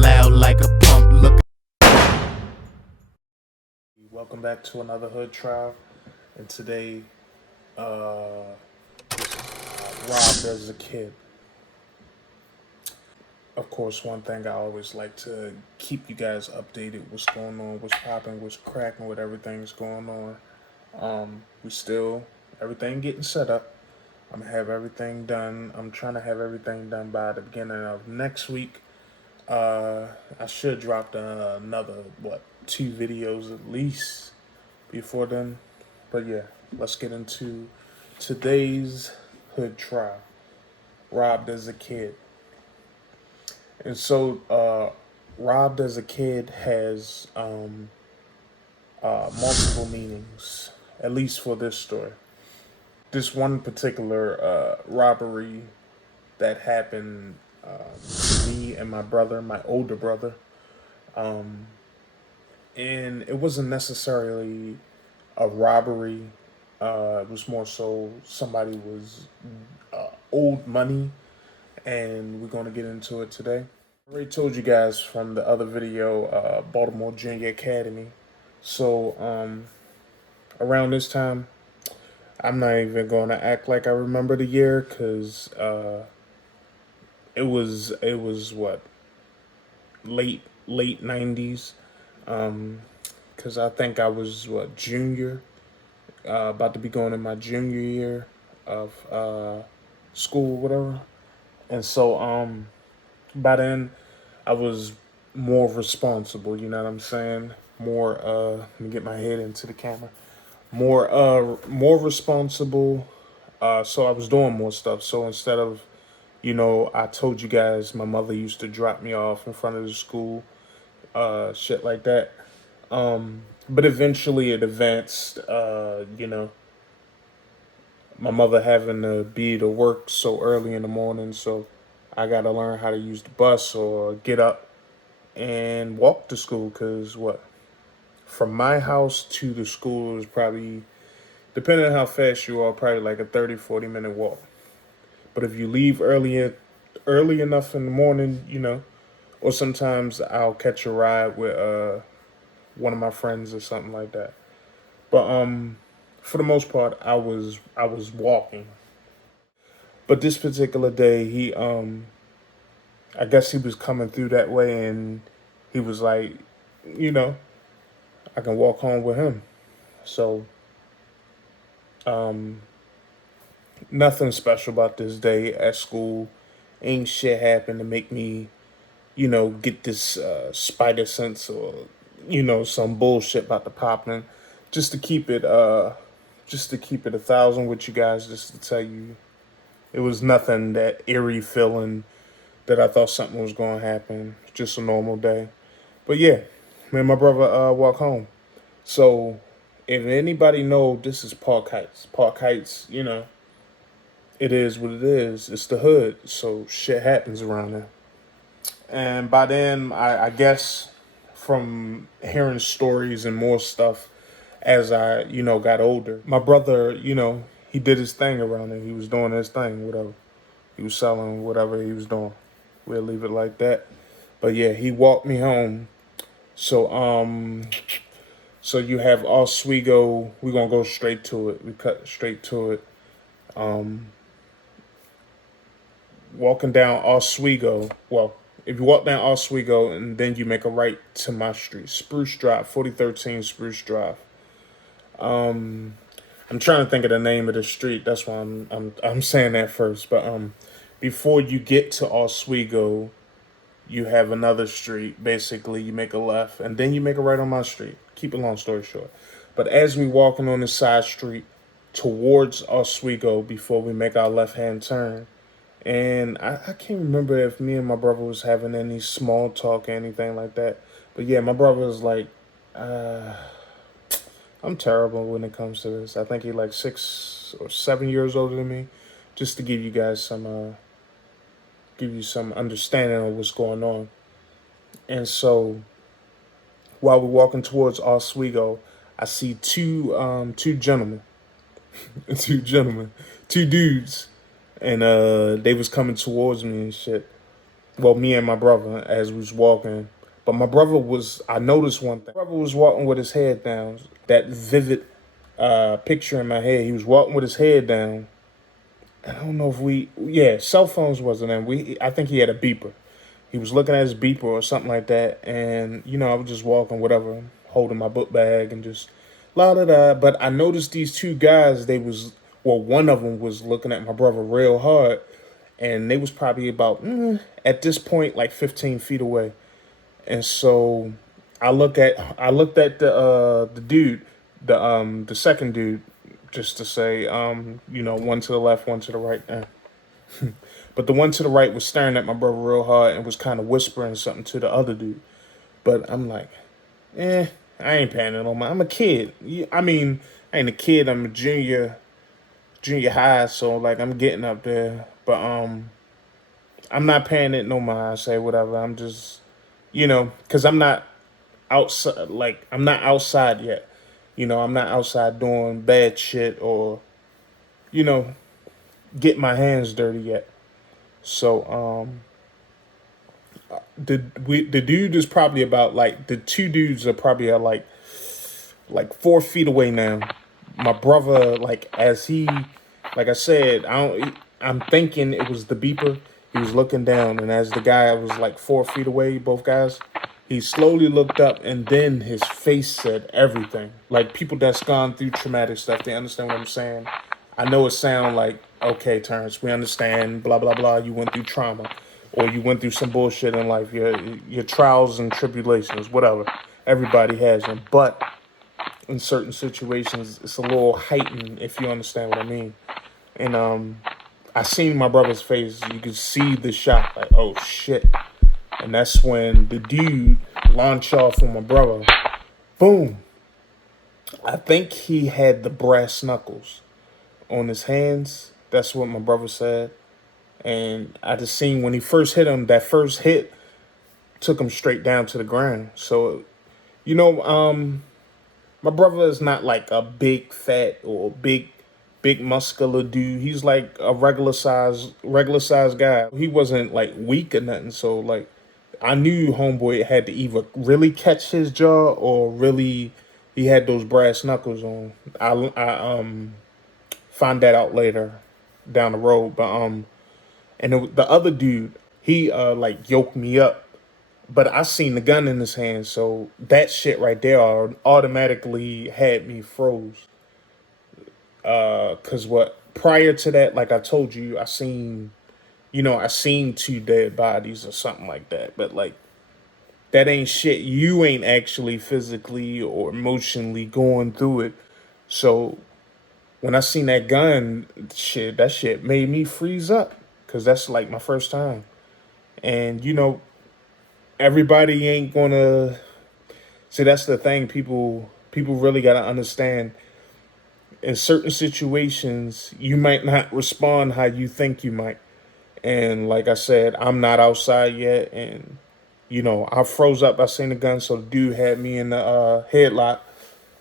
loud like a pump. Look. Welcome back to another Hood Trial, and today, this is robbed as a kid. Of course, one thing I always like to keep you guys updated: what's going on, what's popping, what's cracking, what everything's going on. We still everything getting set up. I'm gonna have everything done. I'm trying to have everything done by the beginning of next week. I should drop another two videos at least before then. But yeah, let's get into today's Hood Trial. Robbed as a kid. And so, robbed as a kid has multiple meanings, at least for this story. This one particular robbery that happened to me and my brother, my older brother, and it wasn't necessarily a robbery. It was more so somebody was owed money, and we're going to get into it today. I already told you guys from the other video, Baltimore Junior Academy. So around this time, I'm not even going to act like I remember the year because it was what, late 90s. Because I think I was what, junior, about to be going in my junior year of school, whatever. And so by then I was more responsible, you know what I'm saying? More let me get my head into the camera. More responsible. So I was doing more stuff. So instead of, I told you guys my mother used to drop me off in front of the school, shit like that. But eventually it advanced, my mother having to be to work so early in the morning, so I got to learn how to use the bus or get up and walk to school. Because what, from my house to the school is probably, depending on how fast you are, probably like a 30-40 minute walk. But if you leave early enough in the morning, or sometimes I'll catch a ride with one of my friends or something like that. But for the most part, I was walking. But this particular day, I guess he was coming through that way, and he was like, you know, I can walk home with him. So nothing special about this day at school. Ain't shit happened to make me, get this spider sense or, some bullshit about the popping. Just to keep it, just to keep it 1,000 with you guys, just to tell you, it was nothing that eerie feeling that I thought something was going to happen. Just a normal day. But yeah, me and my brother walk home. So if anybody know, this is Park Heights. Park Heights, it is what it is. It's the hood, so shit happens around there. And by then, I guess from hearing stories and more stuff as I, got older, my brother, he did his thing around there. He was doing his thing, whatever. He was selling whatever he was doing. We'll leave it like that. But yeah, he walked me home. So you have Oswego. We're gonna go straight to it. We cut straight to it. Walking down Oswego. Well, if you walk down Oswego and then you make a right to my street, Spruce Drive, 4013 Spruce Drive. I'm trying to think of the name of the street. That's why I'm saying that first. But before you get to Oswego, you have another street. Basically, you make a left and then you make a right on my street. Keep a long story short. But as we walking on the side street towards Oswego before we make our left hand turn, and I can't remember if me and my brother was having any small talk or anything like that. But yeah, my brother was like, I'm terrible when it comes to this. I think he's like 6 or 7 years older than me. Just to give you guys some understanding of what's going on. And so while we're walking towards Oswego, I see two gentlemen, two dudes, and they was coming towards me and shit. Well, me and my brother as we was walking. But my brother was, I noticed one thing. My brother was walking with his head down. That vivid picture in my head. He was walking with his head down. I don't know if yeah, cell phones wasn't in. I think he had a beeper. He was looking at his beeper or something like that. And, I was just walking, whatever, holding my book bag and just la da da. But I noticed these two guys, one of them was looking at my brother real hard. And they was probably about, at this point, like 15 feet away. And so I looked at the dude, the second dude, just to say, one to the left, one to the right. But the one to the right was staring at my brother real hard and was kind of whispering something to the other dude. But I'm like, I ain't paying it no mind. I'm a kid. I mean, I ain't a kid. I'm a junior high, so like I'm getting up there. But I'm not paying it no mind. I say whatever. I'm just, because I'm not outside. Like I'm not outside yet. I'm not outside doing bad shit or, you know, getting my hands dirty yet. So the dude is probably about like the two dudes are probably like 4 feet away now. My brother, like as he, like I said, I'm thinking it was the beeper. He was looking down, and as the guy was like 4 feet away, both guys, he slowly looked up, and then his face said everything. Like people that's gone through traumatic stuff, they understand what I'm saying. I know it sound like, okay, Terrence, we understand, blah blah blah. You went through trauma, or you went through some bullshit in life. Your trials and tribulations, whatever. Everybody has them, but in certain situations, it's a little heightened, if you understand what I mean. And I seen my brother's face. You could see the shock, like, oh shit. And that's when the dude launched off on my brother. Boom. I think he had the brass knuckles on his hands. That's what my brother said. And I just seen when he first hit him, that first hit took him straight down to the ground. So, you know, my brother is not like a big fat or big muscular dude. He's like a regular size guy. He wasn't like weak or nothing. So like I knew homeboy had to either really catch his jaw or really he had those brass knuckles on. I find that out later down the road. But and the other dude, he like yoked me up, but I seen the gun in his hand, so that shit right there automatically had me froze. Cause what prior to that, like I told you, I seen two dead bodies or something like that. But like that ain't shit. You ain't actually physically or emotionally going through it. So when I seen that gun, that shit made me freeze up. Cause that's like my first time. And everybody ain't gonna see. That's the thing. People really gotta understand. In certain situations, you might not respond how you think you might. And like I said, I'm not outside yet, and I froze up. I seen the gun, so the dude had me in the headlock,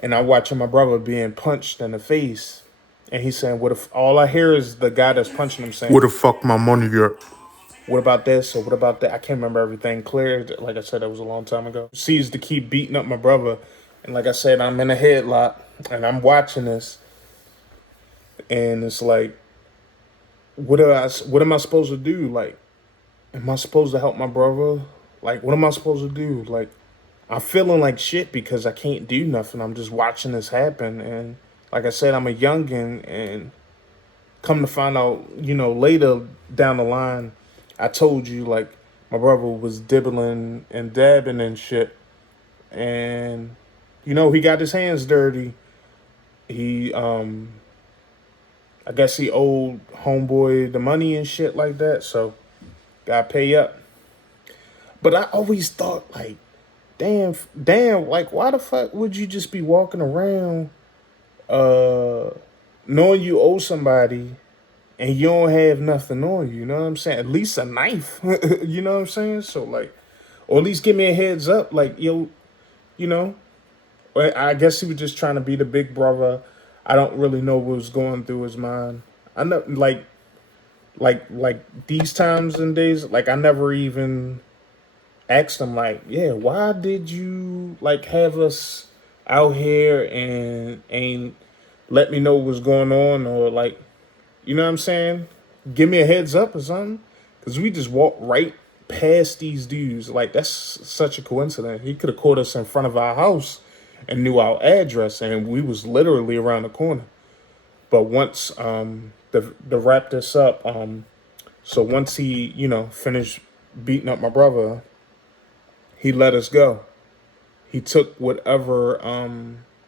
and I watching my brother being punched in the face, and he's saying, "What if?" All I hear is the guy that's punching him saying, Where the fuck my money at? "What about this?" or "What about that?" I can't remember everything clear. Like I said, that was a long time ago. Sees to keep beating up my brother, and like I said, I'm in a headlock, and I'm watching this, and it's like, what am I supposed to do? Like, am I supposed to help my brother? Like, what am I supposed to do? Like, I'm feeling like shit because I can't do nothing. I'm just watching this happen. And like I said, I'm a youngin', and come to find out, later down the line, I told you, like, my brother was dibbling and dabbing and shit. And, he got his hands dirty. He, I guess he owed homeboy the money and shit like that. So, gotta pay up. But I always thought, like, damn, like, why the fuck would you just be walking around uh knowing you owe somebody and you don't have nothing on you? You know what I'm saying? At least a knife. You know what I'm saying? So like, or at least give me a heads up, like, yo, you know. I guess he was just trying to be the big brother. I don't really know what was going through his mind. I know, like, Like these times and days, like I never even asked him, like, yeah, why did you like have us out here and ain't let me know what's going on, or like, you know what I'm saying? Give me a heads up or something. Cause we just walked right past these dudes. Like that's such a coincidence. He could have caught us in front of our house and knew our address, and we was literally around the corner. But once to wrap this up, so once he, finished beating up my brother, he let us go. He took whatever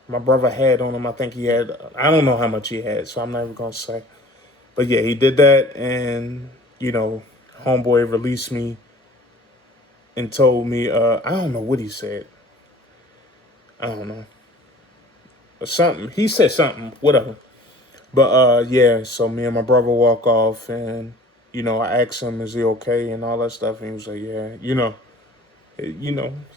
my brother had on him. I think he had, I don't know how much he had, so I'm not even gonna say. But yeah, he did that, and homeboy released me and told me, I don't know what he said. I don't know. Something. He said something, whatever. But yeah, so me and my brother walk off, and I asked him, is he okay and all that stuff, and he was like, yeah,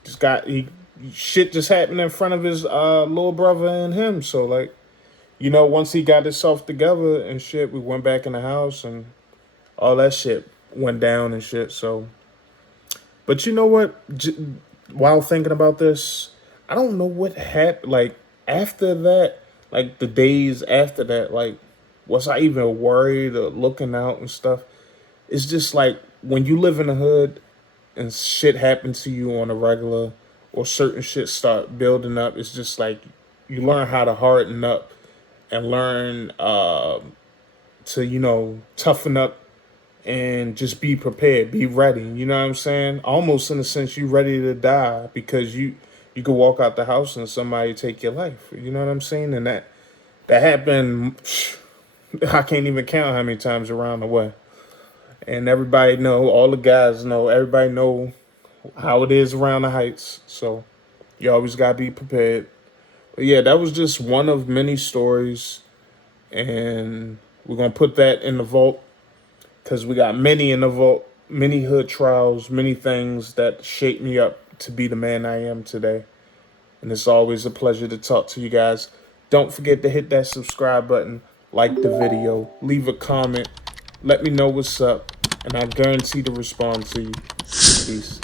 just got he shit just happened in front of his little brother and him. So like, once he got himself together and shit, we went back in the house and all that shit went down and shit. So, but you know what? While thinking about this, I don't know what happened. Like after that, like the days after that, like was I even worried or looking out and stuff? It's just like when you live in the hood and shit happens to you on a regular, or certain shit start building up. It's just like you learn how to harden up and learn to toughen up and just be prepared, be ready. You know what I'm saying? Almost in a sense, you ready to die because you could walk out the house and somebody take your life. You know what I'm saying? And that happened. I can't even count how many times around the way. And everybody know, all the guys know, everybody know how it is around the heights. So you always gotta be prepared. But yeah, that was just one of many stories, and we're gonna put that in the vault because we got many in the vault, many hood trials, many things that shaped me up to be the man I am today. And it's always a pleasure to talk to you guys. Don't forget to hit that subscribe button, like the video, leave a comment, let me know what's up, and I guarantee to respond to you. Peace.